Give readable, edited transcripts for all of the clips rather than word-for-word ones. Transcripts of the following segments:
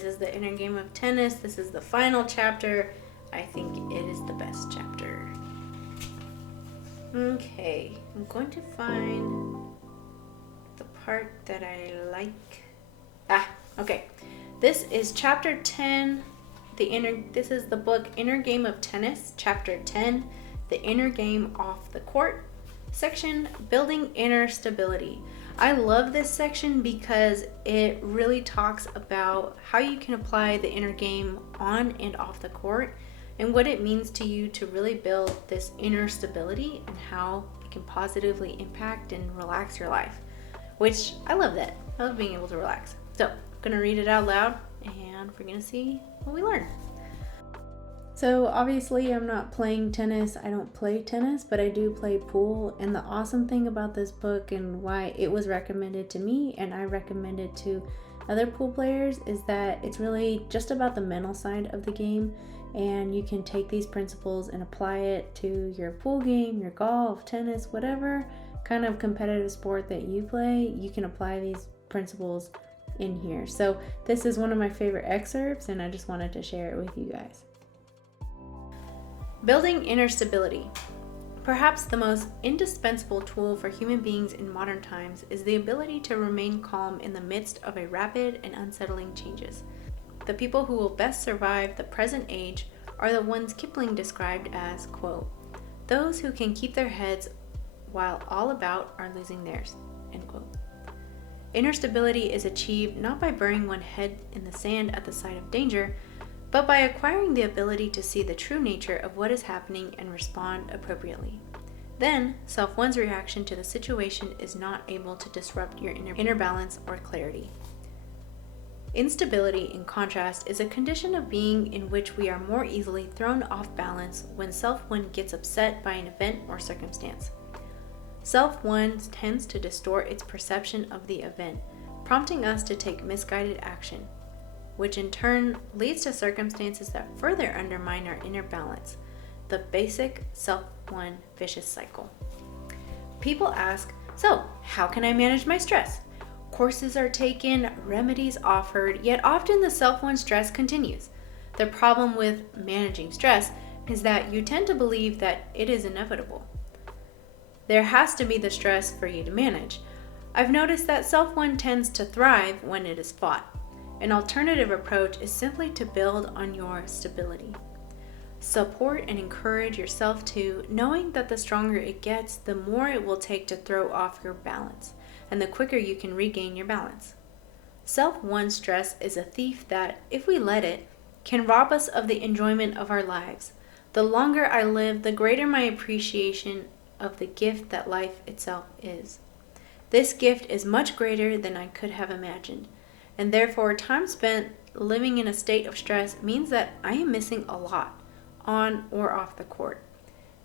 This is the inner game of tennis. This is the final chapter. I think it is the best chapter. Okay, I'm going to find the part that I like. Okay. This is chapter 10. This is the book Inner Game of Tennis, chapter 10, The Inner Game Off the Court, section Building Inner Stability. I love this section because it really talks about how you can apply the inner game on and off the court and what it means to you to really build this inner stability and how it can positively impact and relax your life, which I love that. I love being able to relax. So I'm going to read it out loud and we're going to see what we learn. So obviously I'm not playing tennis. I don't play tennis, but I do play pool. And the awesome thing about this book and why it was recommended to me and I recommend it to other pool players is that it's really just about the mental side of the game. And you can take these principles and apply it to your pool game, your golf, tennis, whatever kind of competitive sport that you play. You can apply these principles in here. So this is one of my favorite excerpts and I just wanted to share it with you guys. Building inner stability. Perhaps the most indispensable tool for human beings in modern times is the ability to remain calm in the midst of a rapid and unsettling changes. The people who will best survive the present age are the ones Kipling described as, quote, those who can keep their heads while all about are losing theirs, end quote. Inner stability is achieved not by burying one's head in the sand at the sight of danger, but by acquiring the ability to see the true nature of what is happening and respond appropriately. Then, one's reaction to the situation is not able to disrupt your inner balance or clarity. Instability, in contrast, is a condition of being in which we are more easily thrown off balance when self-one gets upset by an event or circumstance. Self-one tends to distort its perception of the event, prompting us to take misguided action, which in turn leads to circumstances that further undermine our inner balance, the basic self-one vicious cycle. People ask, so how can I manage my stress? Courses are taken, remedies offered, yet often the self-one stress continues. The problem with managing stress is that you tend to believe that it is inevitable. There has to be the stress for you to manage. I've noticed that self-one tends to thrive when it is fought. An alternative approach is simply to build on your stability. Support and encourage yourself to, knowing that the stronger it gets, the more it will take to throw off your balance, and the quicker you can regain your balance. Self-one stress is a thief that, if we let it, can rob us of the enjoyment of our lives. The longer I live, the greater my appreciation of the gift that life itself is. This gift is much greater than I could have imagined, and therefore time spent living in a state of stress means that I am missing a lot, on or off the court.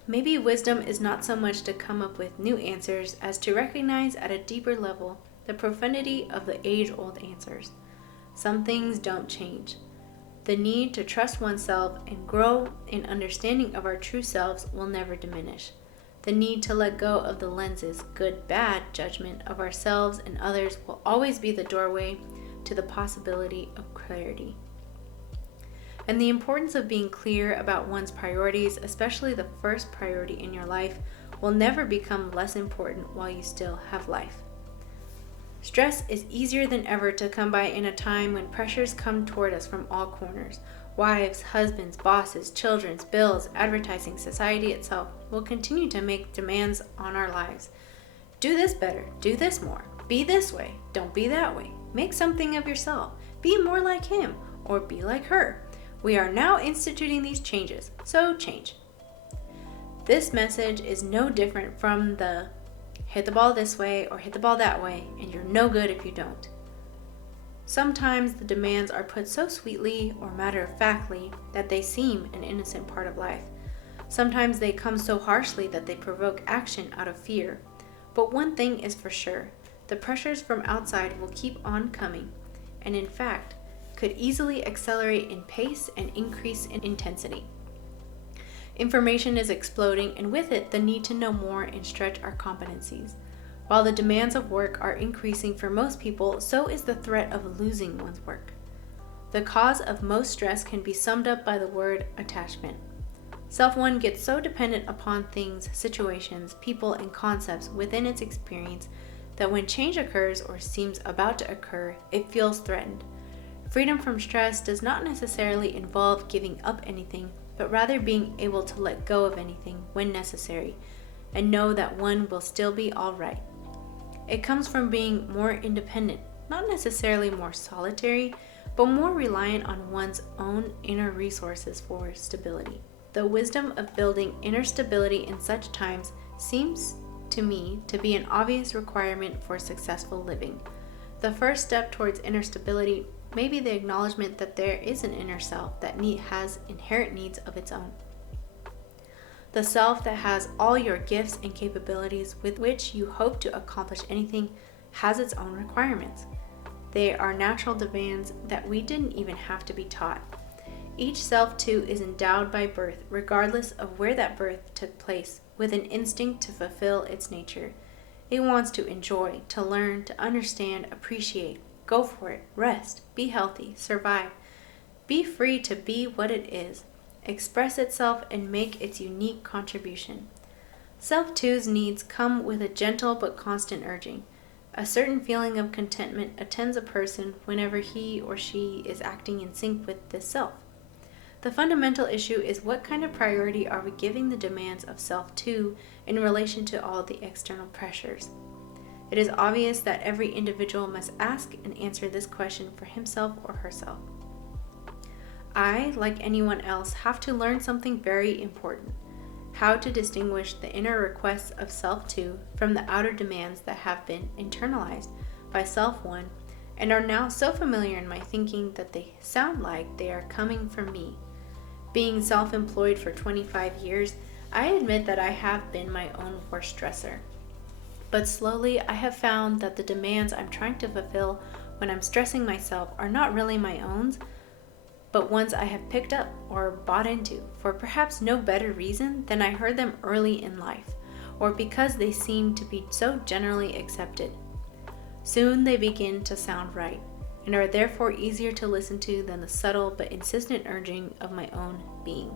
Maybe wisdom is not so much to come up with new answers as to recognize at a deeper level the profundity of the age-old answers. Some things don't change. The need to trust oneself and grow in understanding of our true selves will never diminish. The need to let go of the lenses, good-bad judgment of ourselves and others will always be the doorway to the possibility of clarity. And the importance of being clear about one's priorities, especially the first priority in your life, will never become less important while you still have life. Stress is easier than ever to come by in a time when pressures come toward us from all corners. Wives, husbands, bosses, children's bills, advertising, society itself will continue to make demands on our lives. Do this better, do this more, be this way, don't be that way. Make something of yourself, be more like him or be like her. We are now instituting these changes, so change. This message is no different from the hit the ball this way or hit the ball that way and you're no good if you don't. Sometimes the demands are put so sweetly or matter-of-factly that they seem an innocent part of life. Sometimes they come so harshly that they provoke action out of fear. But one thing is for sure, the pressures from outside will keep on coming, and in fact, could easily accelerate in pace and increase in intensity. Information is exploding, and with it, the need to know more and stretch our competencies. While the demands of work are increasing for most people, so is the threat of losing one's work. The cause of most stress can be summed up by the word attachment. Self one gets so dependent upon things, situations, people, and concepts within its experience that when change occurs or seems about to occur, it feels threatened. Freedom from stress does not necessarily involve giving up anything, but rather being able to let go of anything when necessary and know that one will still be all right. It comes from being more independent, not necessarily more solitary, but more reliant on one's own inner resources for stability. The wisdom of building inner stability in such times seems to me to be an obvious requirement for successful living. The first step towards inner stability may be the acknowledgement that there is an inner self that has inherent needs of its own. The self that has all your gifts and capabilities with which you hope to accomplish anything has its own requirements. They are natural demands that we didn't even have to be taught. Each self, too, is endowed by birth, regardless of where that birth took place, with an instinct to fulfill its nature. It wants to enjoy, to learn, to understand, appreciate, go for it, rest, be healthy, survive, be free to be what it is, express itself, and make its unique contribution. Self 2's needs come with a gentle but constant urging. A certain feeling of contentment attends a person whenever he or she is acting in sync with this self. The fundamental issue is what kind of priority are we giving the demands of Self 2 in relation to all the external pressures? It is obvious that every individual must ask and answer this question for himself or herself. I, like anyone else, have to learn something very important: how to distinguish the inner requests of Self 2 from the outer demands that have been internalized by Self 1 and are now so familiar in my thinking that they sound like they are coming from me. Being self-employed for 25 years, I admit that I have been my own worst stressor. But slowly, I have found that the demands I'm trying to fulfill when I'm stressing myself are not really my own, but ones I have picked up or bought into for perhaps no better reason than I heard them early in life, or because they seem to be so generally accepted. Soon they begin to sound right, and are therefore easier to listen to than the subtle but insistent urging of my own being.